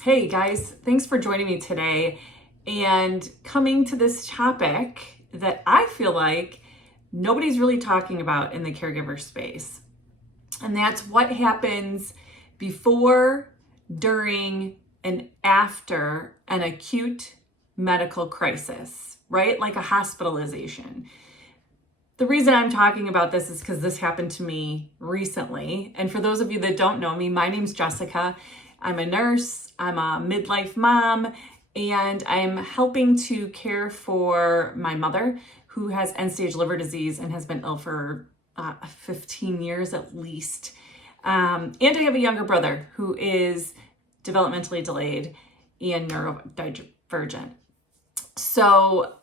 Hey guys, thanks for joining me today and coming to this topic that I feel like nobody's really talking about in the caregiver space. And that's what happens before, during, and after an acute medical crisis, right? Like a hospitalization. The reason I'm talking about this is because this happened to me recently. And for those of you that don't know me, my name's Jessica. I'm a nurse, I'm a midlife mom, and I'm helping to care for my mother who has end-stage liver disease and has been ill for 15 years at least. And I have a younger brother who is developmentally delayed and neurodivergent. So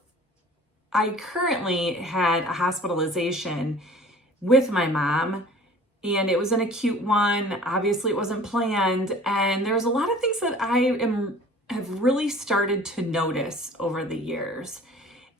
I currently had a hospitalization with my mom, and it was an acute one. Obviously, it wasn't planned, and there's a lot of things that have really started to notice over the years.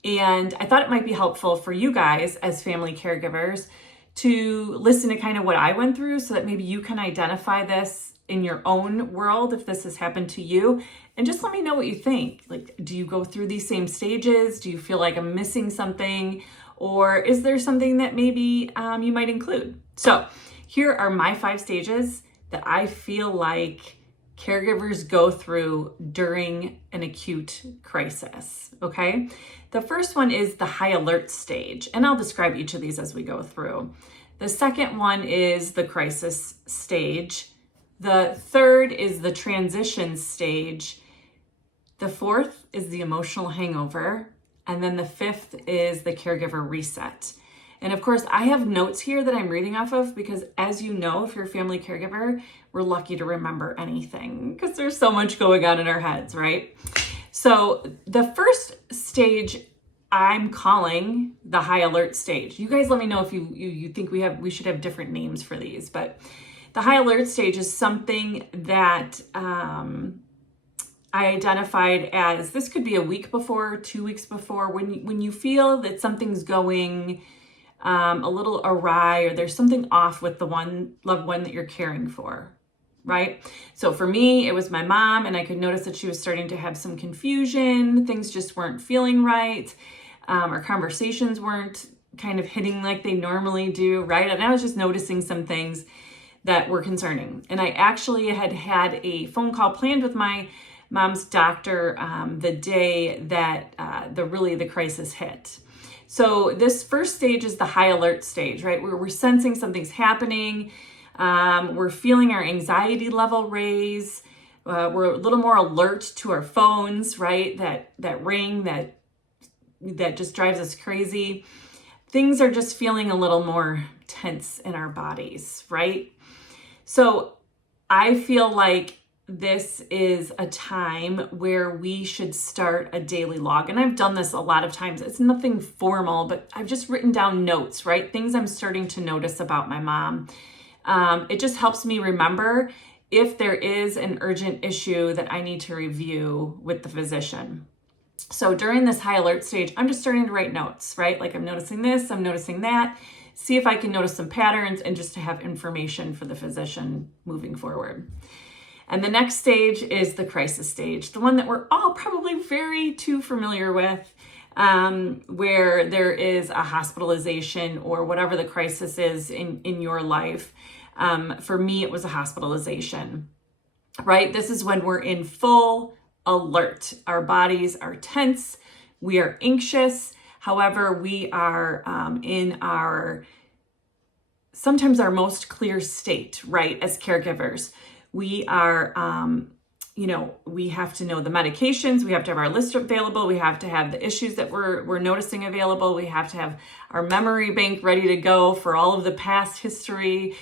And I thought it might be helpful for you guys as family caregivers to listen to kind of what I went through so that maybe you can identify this in your own world if this has happened to you, and just let me know what you think. Like, do you go through these same stages? Do you feel like I'm missing something? Or is there something that maybe you might include? So here are my 5 stages that I feel like caregivers go through during an acute crisis, okay? The first one is the high alert stage, and I'll describe each of these as we go through. The second one is the crisis stage. The third is the transition stage. The fourth is the emotional hangover. And then the fifth is the caregiver reset. And of course, I have notes here that I'm reading off of because, as you know, if you're a family caregiver, we're lucky to remember anything because there's so much going on in our heads, right? So the first stage I'm calling the high alert stage. You guys let me know if you think we should have different names for these, but the high alert stage is something that I identified as, this could be a week before, 2 weeks before, when you feel that something's going a little awry, or there's something off with the loved one that you're caring for, right? So for me, it was my mom, and I could notice that she was starting to have some confusion. Things just weren't feeling right. Our conversations weren't kind of hitting like they normally do, right? And I was just noticing some things that were concerning. And I actually had a phone call planned with my mom's doctor the day that the crisis hit. So this first stage is the high alert stage, right? Where we're sensing something's happening. We're feeling our anxiety level raise. We're a little more alert to our phones, right? That ring that just drives us crazy. Things are just feeling a little more tense in our bodies, right? So I feel like this is a time where we should start a daily log. And I've done this a lot of times. It's nothing formal, but I've just written down notes, right? Things I'm starting to notice about my mom. It just helps me remember if there is an urgent issue that I need to review with the physician. So during this high alert stage, I'm just starting to write notes, right? Like, I'm noticing this, I'm noticing that. See if I can notice some patterns, and just to have information for the physician moving forward. And the next stage is the crisis stage, the one that we're all probably very too familiar with, where there is a hospitalization or whatever the crisis is in your life. For me, it was a hospitalization, right? This is when we're in full alert. Our bodies are tense. We are anxious. However, we are in sometimes our most clear state, right? As caregivers, we are, we have to know the medications. We have to have our list available. We have to have the issues that we're noticing available. We have to have our memory bank ready to go for all of the past history.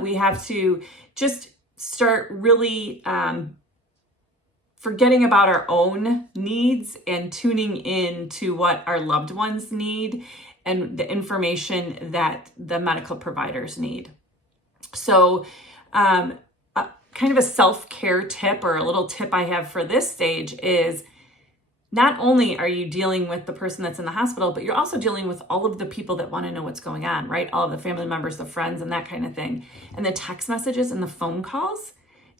We have to just start really forgetting about our own needs and tuning in to what our loved ones need and the information that the medical providers need. So kind of a self-care tip, or a little tip I have for this stage, is not only are you dealing with the person that's in the hospital, but you're also dealing with all of the people that want to know what's going on, right? All of the family members, the friends, and that kind of thing. And the text messages and the phone calls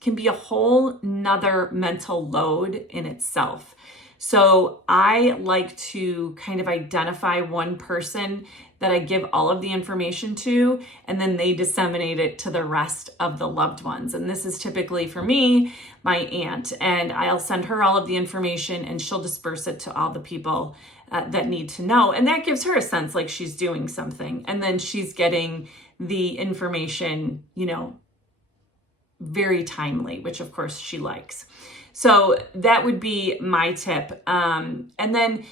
can be a whole nother mental load in itself. So I like to kind of identify one person that I give all of the information to, and then they disseminate it to the rest of the loved ones. And this is typically for me, my aunt, and I'll send her all of the information and she'll disperse it to all the people that need to know. And that gives her a sense like she's doing something. And then she's getting the information, very timely, which of course she likes. So that would be my tip. And then,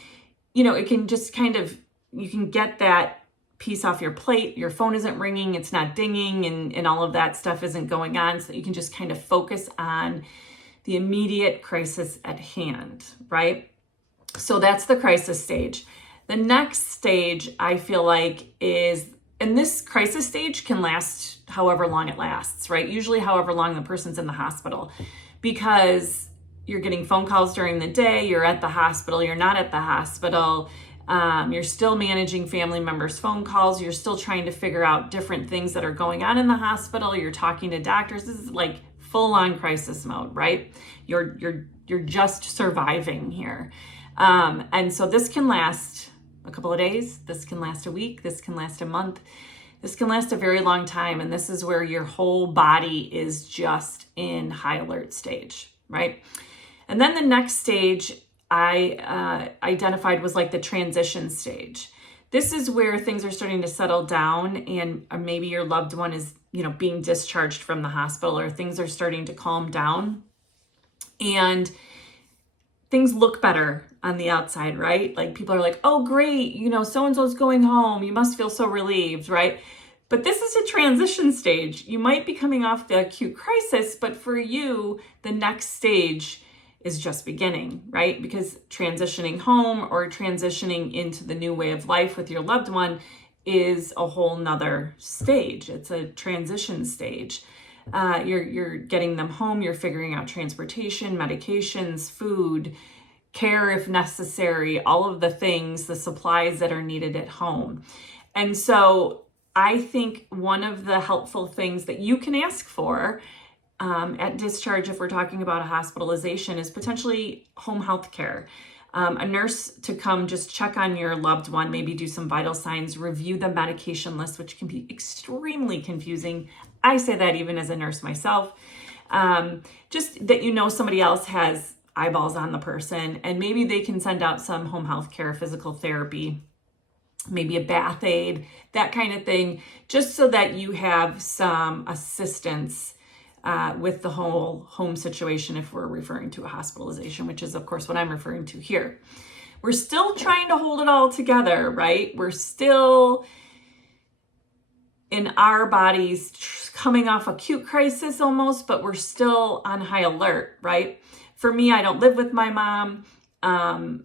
it can just you can get that piece off your plate. Your phone isn't ringing, it's not dinging, and all of that stuff isn't going on, so that you can just kind of focus on the immediate crisis at hand, right? So that's the crisis stage. The next stage, I feel like, and this crisis stage can last however long it lasts, right? Usually however long the person's in the hospital, because you're getting phone calls during the day, you're at the hospital, you're not at the hospital, you're still managing family members' phone calls, you're still trying to figure out different things that are going on in the hospital, you're talking to doctors. This is like full-on crisis mode, right? You're just surviving here. And so this can last a couple of days, this can last a week, this can last a month, this can last a very long time. And this is where your whole body is just in high alert stage, right? And then the next stage I identified was like the transition stage. This is where things are starting to settle down, and maybe your loved one is, being discharged from the hospital, or things are starting to calm down and things look better on the outside, right? Like people are like, oh, great, so-and-so's going home. You must feel so relieved, right? But this is a transition stage. You might be coming off the acute crisis, but for you, the next stage is just beginning, right? Because transitioning home or transitioning into the new way of life with your loved one is a whole nother stage. It's a transition stage. You're getting them home, you're figuring out transportation, medications, food, care if necessary, all of the things, the supplies that are needed at home. And so I think one of the helpful things that you can ask for at discharge, if we're talking about a hospitalization, is potentially home health care. A nurse to come just check on your loved one, maybe do some vital signs, review the medication list, which can be extremely confusing. I say that even as a nurse myself. Just that somebody else has eyeballs on the person, and maybe they can send out some home health care, physical therapy, maybe a bath aid, that kind of thing, just so that you have some assistance with the whole home situation if we're referring to a hospitalization, which is, of course, what I'm referring to here. We're still trying to hold it all together, right? We're still in our bodies coming off acute crisis almost, but we're still on high alert, right? For me, I don't live with my mom,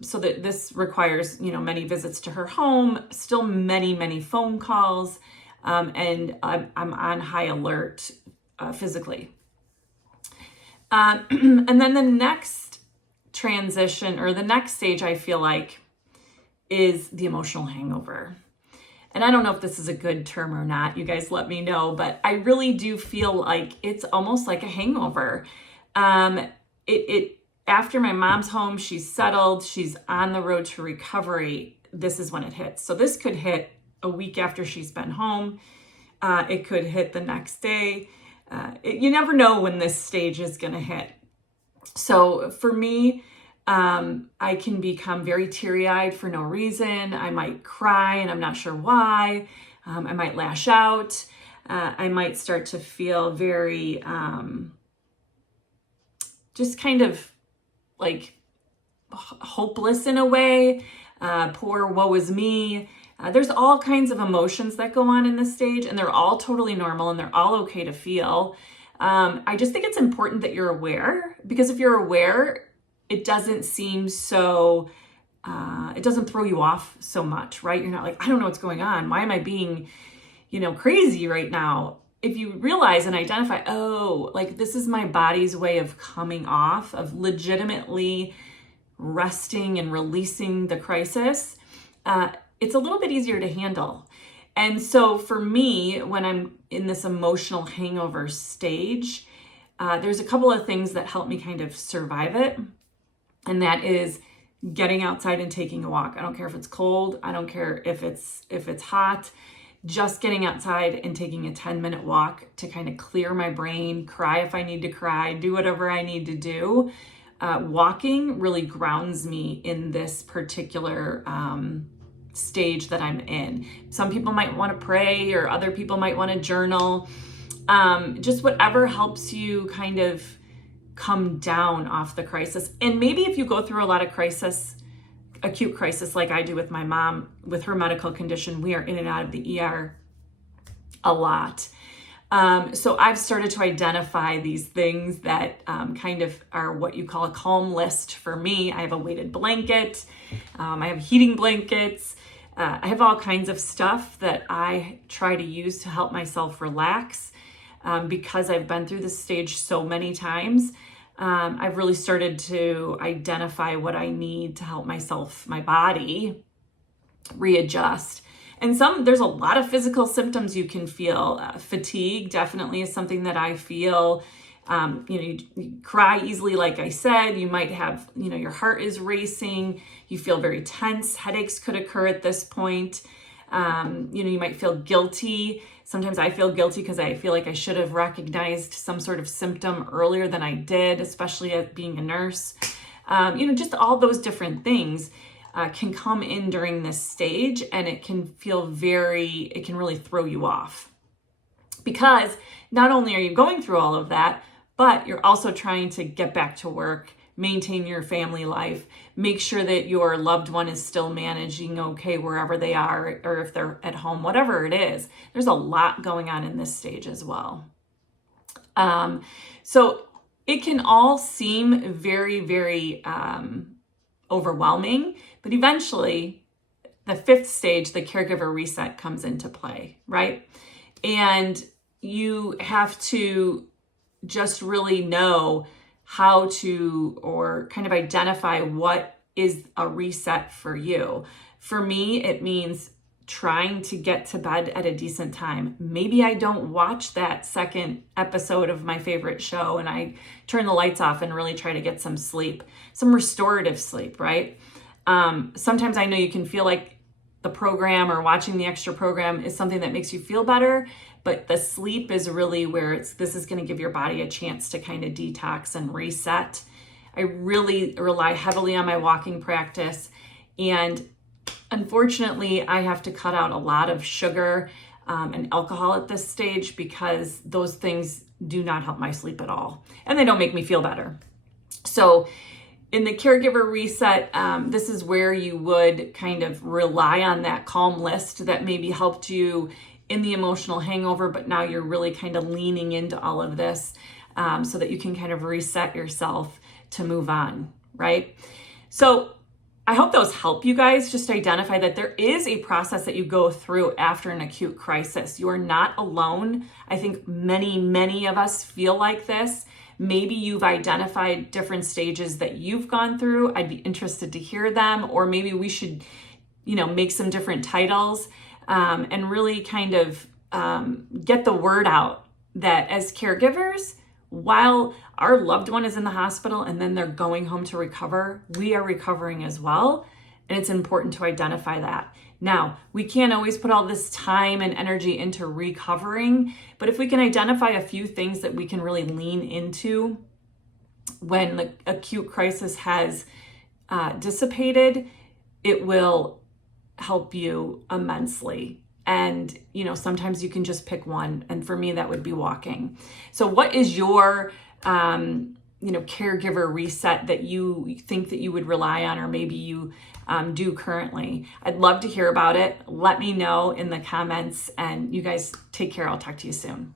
so that this requires, many visits to her home, still many, many phone calls, and I'm on high alert physically. And then the next transition, or the next stage, I feel like, is the emotional hangover. And I don't know if this is a good term or not. You guys let me know, but I really do feel like it's almost like a hangover. After my mom's home, she's settled, she's on the road to recovery, this is when it hits. So this could hit a week after she's been home. It could hit the next day. You never know when this stage is going to hit. So for me, I can become very teary-eyed for no reason. I might cry and I'm not sure why. I might lash out. I might start to feel very, just kind of like hopeless in a way. Poor woe is me. There's all kinds of emotions that go on in this stage, and they're all totally normal and they're all okay to feel. I just think it's important that you're aware, because if you're aware, it doesn't seem so, it doesn't throw you off so much, right? You're not like, I don't know what's going on. Why am I being, crazy right now? If you realize and identify, oh, like this is my body's way of coming off, of legitimately resting and releasing the crisis, it's a little bit easier to handle. And so for me, when I'm in this emotional hangover stage, there's a couple of things that help me kind of survive it. And that is getting outside and taking a walk. I don't care if it's cold. I don't care if it's hot. Just getting outside and taking a 10-minute walk to kind of clear my brain, cry if I need to cry, do whatever I need to do. Walking really grounds me in this particular stage that I'm in. Some people might want to pray, or other people might want to journal. Just whatever helps you kind of come down off the crisis. And maybe if you go through a lot of acute crisis like I do with my mom, with her medical condition, we are in and out of the ER a lot. So I've started to identify these things that kind of are what you call a calm list for me. I have a weighted blanket. I have heating blankets. I have all kinds of stuff that I try to use to help myself relax because I've been through this stage so many times. I've really started to identify what I need to help my body readjust. And there's a lot of physical symptoms you can feel. Fatigue definitely is something that I feel. You cry easily, like I said. You might have, your heart is racing. You feel very tense. Headaches could occur at this point. You might feel guilty. Sometimes I feel guilty because I feel like I should have recognized some sort of symptom earlier than I did, especially as being a nurse. Just all those different things can come in during this stage, and it can really throw you off. Because not only are you going through all of that, but you're also trying to get back to work, maintain your family life, make sure that your loved one is still managing okay wherever they are, or if they're at home, whatever it is. There's a lot going on in this stage as well. So it can all seem very, very overwhelming, but eventually the fifth stage, the caregiver reset, comes into play, right? And you have to just really know how to, or kind of identify what is a reset for you. For me, it means trying to get to bed at a decent time. Maybe I don't watch that second episode of my favorite show and I turn the lights off and really try to get some sleep, some restorative sleep, right? Sometimes I know you can feel like the program or watching the extra program is something that makes you feel better, but the sleep is really where this is going to give your body a chance to kind of detox and reset. I really rely heavily on my walking practice, and unfortunately, I have to cut out a lot of sugar and alcohol at this stage because those things do not help my sleep at all, and they don't make me feel better. So in the caregiver reset, this is where you would kind of rely on that calm list that maybe helped you in the emotional hangover, but now you're really kind of leaning into all of this so that you can kind of reset yourself to move on, right? So I hope those help you guys just identify that there is a process that you go through after an acute crisis. You are not alone. I think many, many of us feel like this. Maybe you've identified different stages that you've gone through. I'd be interested to hear them, or maybe we should, make some different titles and really kind of get the word out that as caregivers, while our loved one is in the hospital and then they're going home to recover, we are recovering as well. And it's important to identify that. Now, we can't always put all this time and energy into recovering, but if we can identify a few things that we can really lean into when the acute crisis has dissipated, it will help you immensely. And, sometimes you can just pick one. And for me, that would be walking. So what is your, caregiver reset that you think that you would rely on, or maybe you do currently? I'd love to hear about it. Let me know in the comments, and you guys take care. I'll talk to you soon.